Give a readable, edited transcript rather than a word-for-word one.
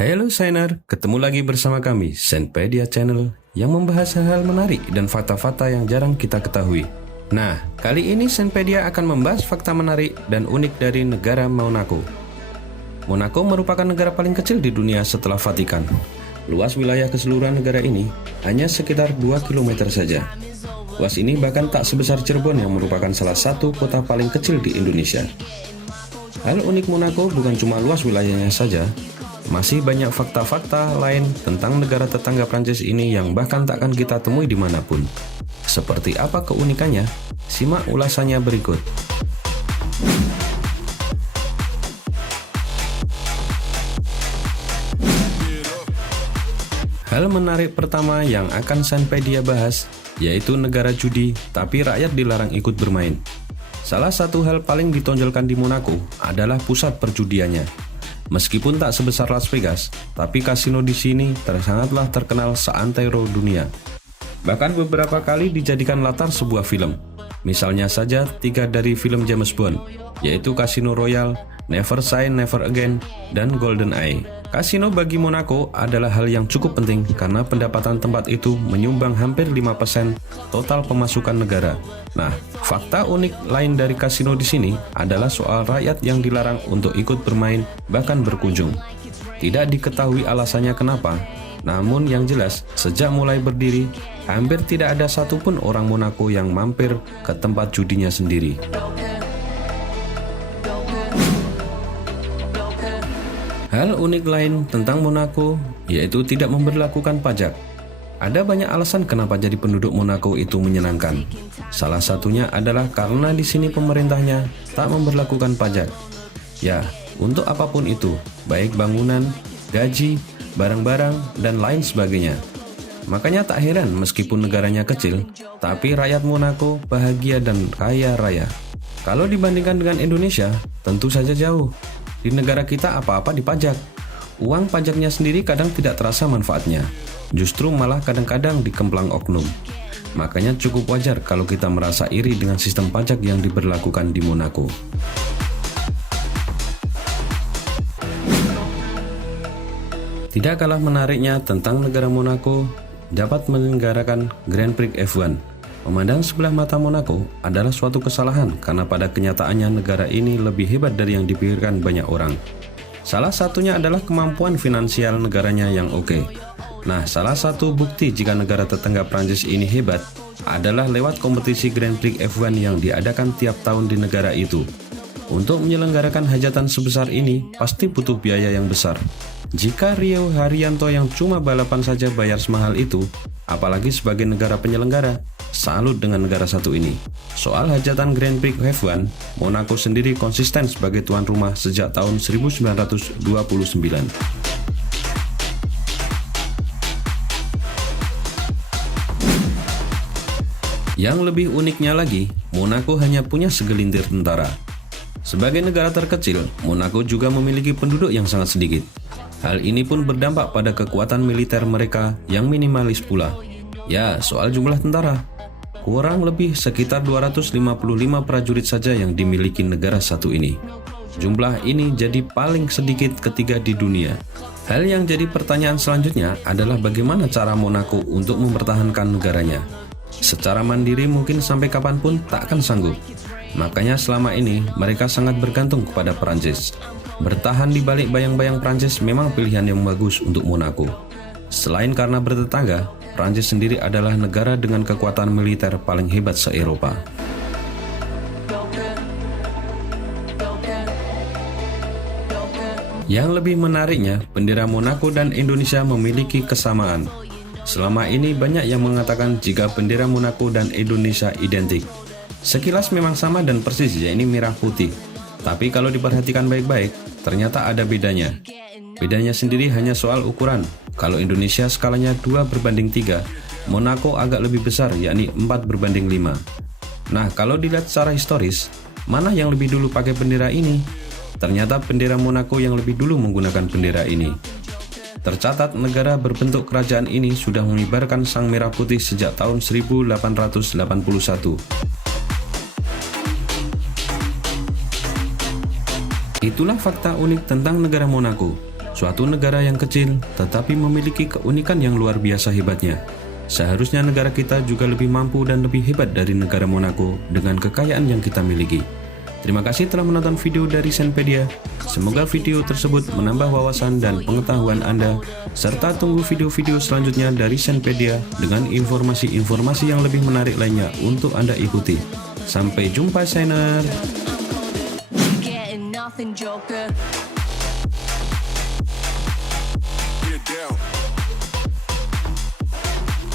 Halo Sainer, ketemu lagi bersama kami, Saintpedia Channel, yang membahas hal-hal menarik dan fakta-fakta yang jarang kita ketahui. Nah, kali ini Saintpedia akan membahas fakta menarik dan unik dari negara Monaco. Monaco merupakan negara paling kecil di dunia setelah Vatikan. Luas wilayah keseluruhan negara ini hanya sekitar 2 km saja. Luas ini bahkan tak sebesar Cirebon yang merupakan salah satu kota paling kecil di Indonesia. Hal unik Monaco bukan cuma luas wilayahnya saja, masih banyak fakta-fakta lain tentang negara tetangga Prancis ini yang bahkan takkan kita temui dimanapun. Seperti apa keunikannya? Simak ulasannya berikut. Hal menarik pertama yang akan Saintpedia bahas, yaitu negara judi, tapi rakyat dilarang ikut bermain. Salah satu hal paling ditonjolkan di Monaco adalah pusat perjudiannya. Meskipun tak sebesar Las Vegas, tapi kasino di sini sangatlah terkenal seantero dunia. Bahkan beberapa kali dijadikan latar sebuah film. Misalnya saja 3 dari film James Bond, yaitu Casino Royale, Never Say Never Again, dan GoldenEye. Kasino bagi Monaco adalah hal yang cukup penting karena pendapatan tempat itu menyumbang hampir 5% total pemasukan negara. Nah, fakta unik lain dari kasino di sini adalah soal rakyat yang dilarang untuk ikut bermain bahkan berkunjung. Tidak diketahui alasannya kenapa, namun yang jelas sejak mulai berdiri, hampir tidak ada satupun orang Monaco yang mampir ke tempat judinya sendiri. Hal unik lain tentang Monaco yaitu tidak memberlakukan pajak. Ada banyak alasan kenapa jadi penduduk Monaco itu menyenangkan. Salah satunya adalah karena di sini pemerintahnya tak memberlakukan pajak. Ya, untuk apapun itu, baik bangunan, gaji, barang-barang, dan lain sebagainya. Makanya tak heran meskipun negaranya kecil, tapi rakyat Monaco bahagia dan kaya raya. Kalau dibandingkan dengan Indonesia, tentu saja jauh. Di negara kita apa-apa dipajak. Uang pajaknya sendiri kadang tidak terasa manfaatnya. Justru malah kadang-kadang dikemplang oknum. Makanya cukup wajar kalau kita merasa iri dengan sistem pajak yang diberlakukan di Monaco. Tidak kalah menariknya tentang negara Monaco dapat menyelenggarakan Grand Prix F1. Memandang sebelah mata Monaco adalah suatu kesalahan karena pada kenyataannya negara ini lebih hebat dari yang dipikirkan banyak orang. Salah satunya adalah kemampuan finansial negaranya yang oke. Nah, salah satu bukti jika negara tetangga Prancis ini hebat adalah lewat kompetisi Grand Prix F1 yang diadakan tiap tahun di negara itu. Untuk menyelenggarakan hajatan sebesar ini pasti butuh biaya yang besar. Jika Rio Haryanto yang cuma balapan saja bayar semahal itu, apalagi sebagai negara penyelenggara, salut dengan negara satu ini. Soal hajatan Grand Prix F1, Monaco sendiri konsisten sebagai tuan rumah sejak tahun 1929. Yang lebih uniknya lagi, Monaco hanya punya segelintir tentara. Sebagai negara terkecil, Monaco juga memiliki penduduk yang sangat sedikit. Hal ini pun berdampak pada kekuatan militer mereka yang minimalis pula. Ya, soal jumlah tentara. Kurang lebih sekitar 255 prajurit saja yang dimiliki negara satu ini. Jumlah ini jadi paling sedikit ketiga di dunia. Hal yang jadi pertanyaan selanjutnya adalah bagaimana cara Monaco untuk mempertahankan negaranya. Secara mandiri mungkin sampai kapanpun tak akan sanggup. Makanya selama ini mereka sangat bergantung kepada Prancis. Bertahan di balik bayang-bayang Prancis memang pilihan yang bagus untuk Monaco. Selain karena bertetangga, Prancis sendiri adalah negara dengan kekuatan militer paling hebat se-Eropa. Yang lebih menariknya, bendera Monaco dan Indonesia memiliki kesamaan. Selama ini banyak yang mengatakan jika bendera Monaco dan Indonesia identik. Sekilas memang sama dan persis, yaitu merah putih. Tapi kalau diperhatikan baik-baik, ternyata ada bedanya. Bedanya sendiri hanya soal ukuran. Kalau Indonesia skalanya 2:3, Monaco agak lebih besar, yakni 4:5. Nah, kalau dilihat secara historis, mana yang lebih dulu pakai bendera ini? Ternyata bendera Monaco yang lebih dulu menggunakan bendera ini. Tercatat negara berbentuk kerajaan ini sudah mengibarkan sang merah putih sejak tahun 1881. Itulah fakta unik tentang negara Monaco. Suatu negara yang kecil tetapi memiliki keunikan yang luar biasa hebatnya. Seharusnya negara kita juga lebih mampu dan lebih hebat dari negara Monaco dengan kekayaan yang kita miliki. Terima kasih telah menonton video dari Senpedia. Semoga video tersebut menambah wawasan dan pengetahuan Anda, serta tunggu video-video selanjutnya dari Senpedia dengan informasi-informasi yang lebih menarik lainnya untuk Anda ikuti. Sampai jumpa, Sainer! Getting nothing, Joker. Get down.